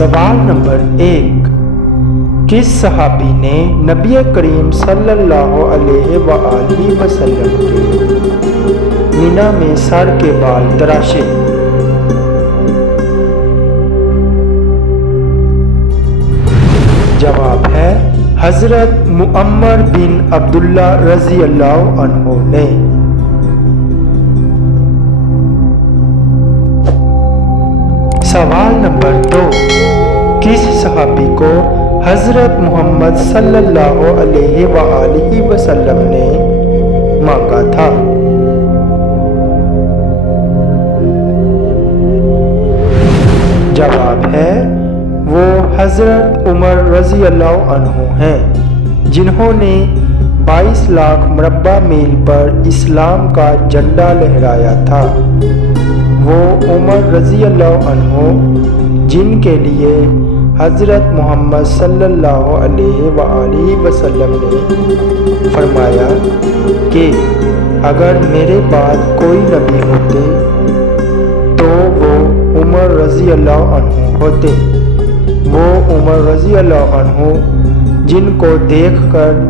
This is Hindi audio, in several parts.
सवाल नंबर 1। किस सहाबी ने नबी करीम सल्लल्लाहु अलैहि वसल्लम के मीना में सर के बाल तराशे? जवाब है हजरत मुअम्मर बिन अब्दुल्ला रजी अल्लाह अन्हु ने। सवाल नंबर 2। किस सहाबी को हजरत मोहम्मद सल्लल्लाहु अलैहि वसल्लम ने मांगा था? जवाब है वो हजरत उमर रजी अल्लाह अन्हु हैं, जिन्होंने 22 लाख मुरब्बा मील पर इस्लाम का झंडा लहराया था। वो उमर रजी अल्लाह अन्हु जिनके लिए हजरत मोहम्मद सल्लल्लाहु अलैहि वसल्लम ने फरमाया कि अगर मेरे बाद कोई नबी होते तो वो उमर रजी अल्लाह अन्हु होते। वो उमर रजी अल्लाह अन्हु जिनको देखकर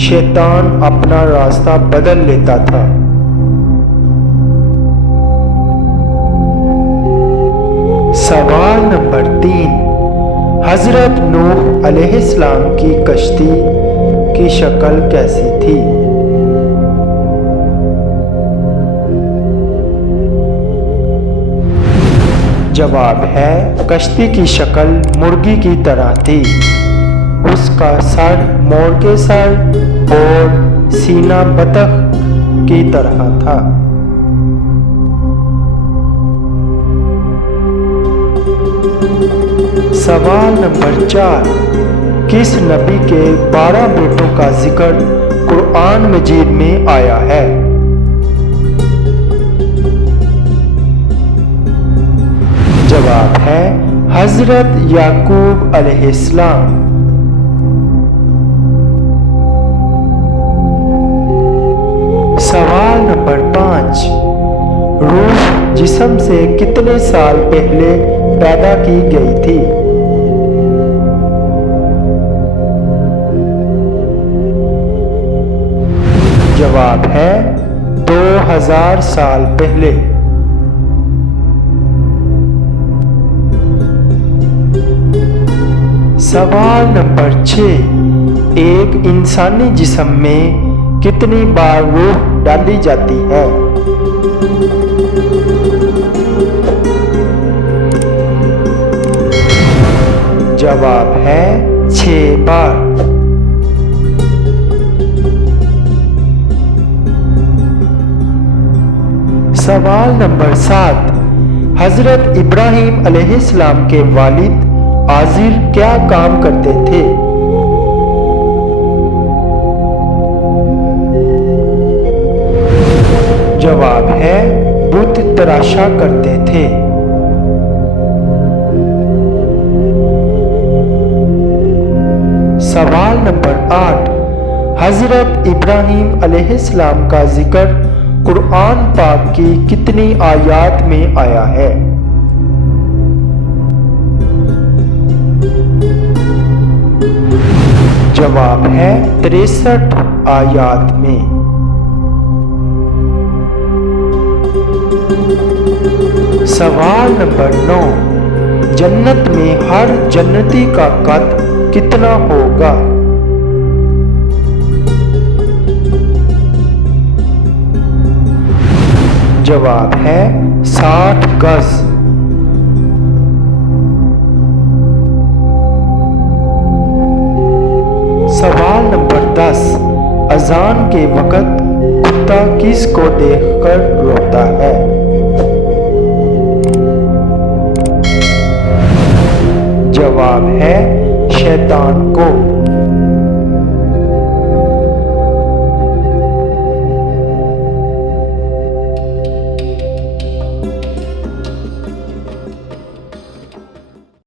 शैतान अपना रास्ता बदल लेता था। सवाल नंबर 3। हजरत नूह अलैहिस्सलाम की कश्ती की शक्ल कैसी थी? जवाब है कश्ती की शक्ल मुर्गी की तरह थी। उसका सर मोर के सर और सीना बतख की तरह था। सवाल नंबर 4। किस नबी के 12 बेटों का जिक्र कुरान मजीद में आया है? जवाब है हजरत याकूब अलैहिस्सलाम। सवाल नंबर 5। रूह जिस्म से कितने साल पहले पैदा की गई थी? जवाब है 2000 साल पहले। सवाल नंबर 6। एक इंसानी जिस्म में कितनी बार रूह डाली जाती है? जवाब है 6 बार। सवाल नंबर 7। हजरत इब्राहिम अलैहिस्सलाम के वालिद आजिर क्या काम करते थे? जवाब है बुत तराशा करते थे। सवाल नंबर 8। हजरत इब्राहिम अलैहिस्सलाम का जिक्र कुरान पाक की कितनी आयात में आया है? जवाब है 63 आयात में। सवाल नंबर 9। जन्नत में हर जन्नती का कद कितना होगा? जवाब है 60 गज। सवाल नंबर 10। अजान के वक़्त कुत्ता किसको देखकर रोता है? जवाब है शैतान को।